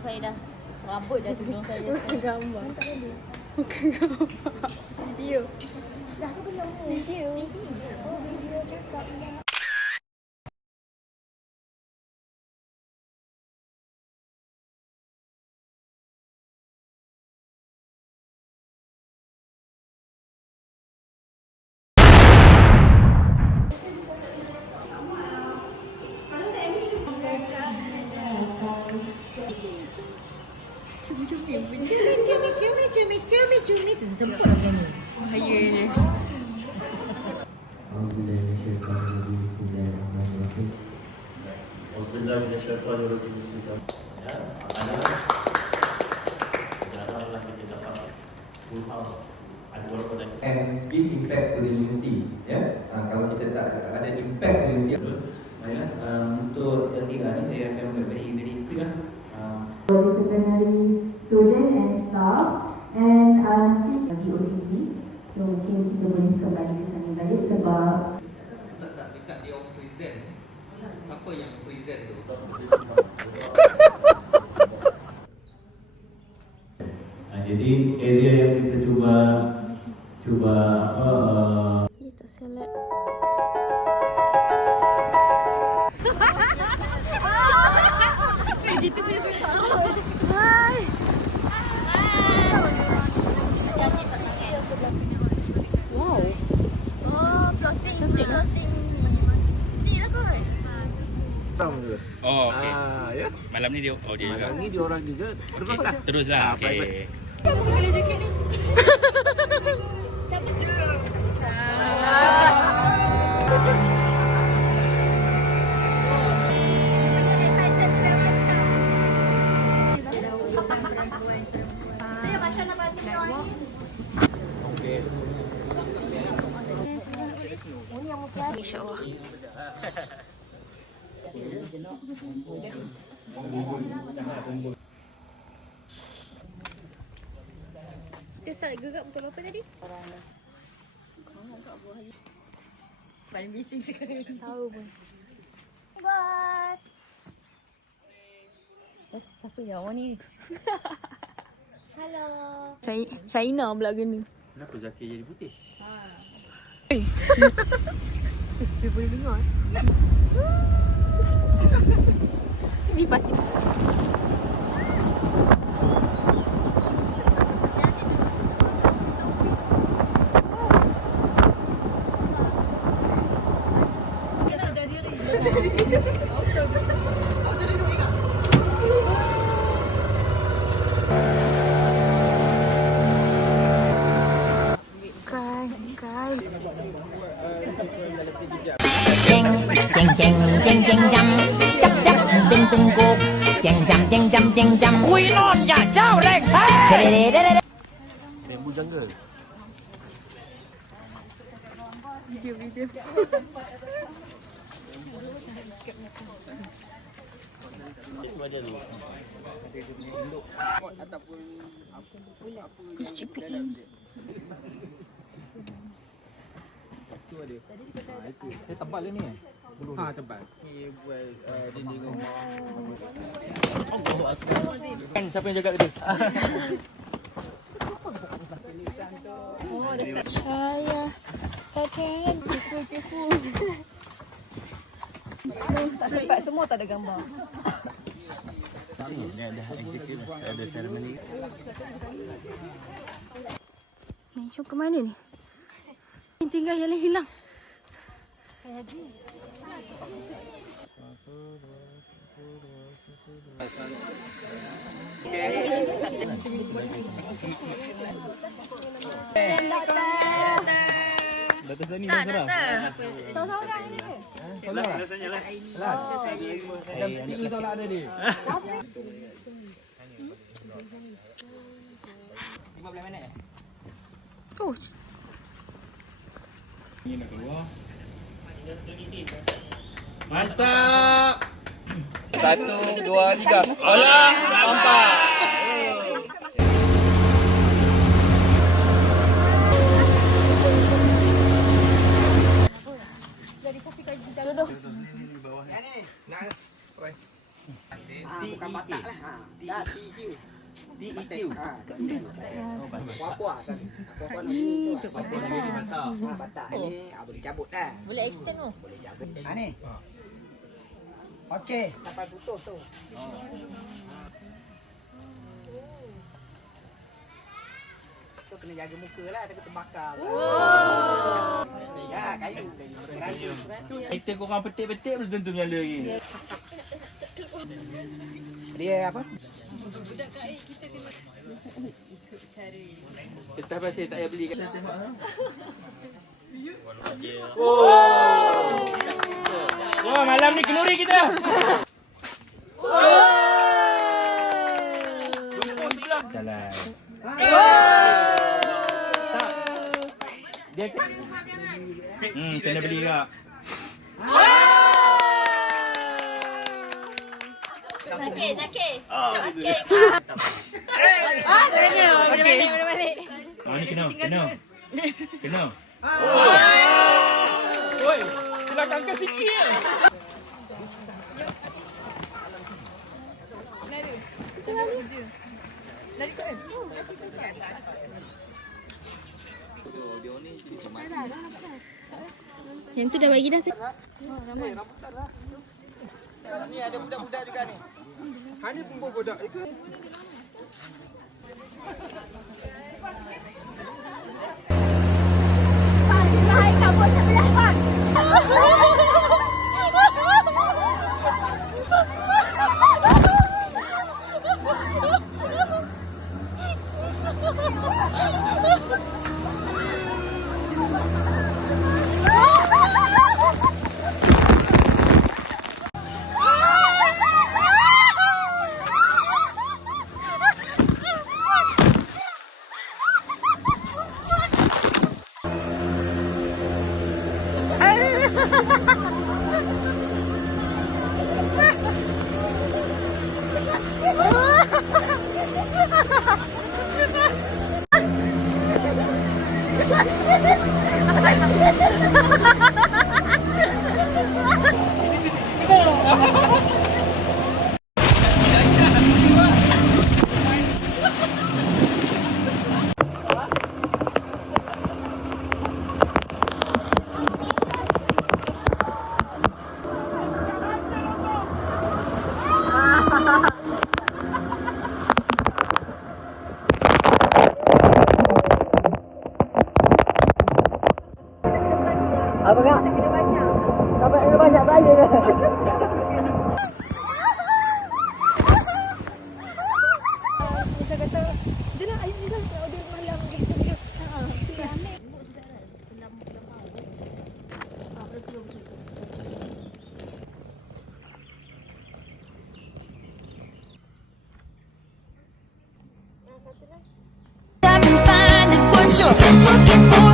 Saya dah serabut dah tudung saya. Bukan gambar. Tak boleh. Bukan gambar. Video. Dah aku belum. Video. Oh, video cakap lah. Cumi-cumi tu sempur lah ni. Bahayanya. And give impact to the university, ya. Kalau kita tak ada impact to university. Baiklah, untuk tiga ni saya akan buat very quick lah. Disciplinary student and staff and nanti OCD, so mungkin kita boleh kembali ke sana balik sebab Tak dekat dia orang present. Siapa yang present tu? Jadi area yang kita cuba Kita select. Gitu sih. Hai. Wow. Oh, floating. Ni lah kot. Oh, okey. Ya. Malam ni dia dia juga. Malam ni dia orang juga. Teruslah. Teruslah. Okey. Siapa pakai jaket ni? Siapa tu? Saya macam nak baca doa ni. InsyaAllah. Dia start gerak pukul berapa tadi? Paling bising sekali. Tahu pun. Bos. Siapa yang awak ni? Hello. China pula gini. Kenapa Zaki jadi putih? Dia boleh dengar. Ni pasti. Cheng cheng cheng cheng jam, chắp chắp tinh tinh cô, cheng jam cheng jam cheng jam. Quy non nhà trao rèn thế. Bambu jungle. Video. Dia tebal ni. Ha, tebal. Ni buat dinding rumah. Siapa yang jaga dia? Saya katakan kepo. Tempat semua tak ada gambar. Dia ada execute, ada ceremony. Ni jom ke mana ni? Ni tinggal yang lain hilang. Datang sini dah serah. Seorang-seorang ni ke? Ini tahu tak ada ni. 15 minit ya? Tu. Mantap. 1, 2, 3. Alah, sampai. Bukan Batak lah. Dah TQ. DEQ. Apa-apa kan. Apa-apa nak Ni tu. tu pasal Apa lagi batak? Batak ni boleh cabut dah. Boleh extend tu. Boleh cabut. Ni. Okey, sampai putus tu. Tu kena jaga muka lah, takut terbakar. Ya, kayu. Kita korang petik-petik belum tentu nyala lagi. Dia apa? Kita pasal tak payah beli kat sana tengok. Wah, malam ni kenduri kita. Lumpur sebelah. Jalan. Tak. Dia kena beli kak. Zakir, Zakir. Boleh balik. Oh ni kena. Kena. Oi, silakan ke sikit. Yang tu dah bagi dah. Ni ada budak-budak juga ni. Hanya perempuan budak itu. Hai, kabut sebelah Pak. I've been finding what you're looking for.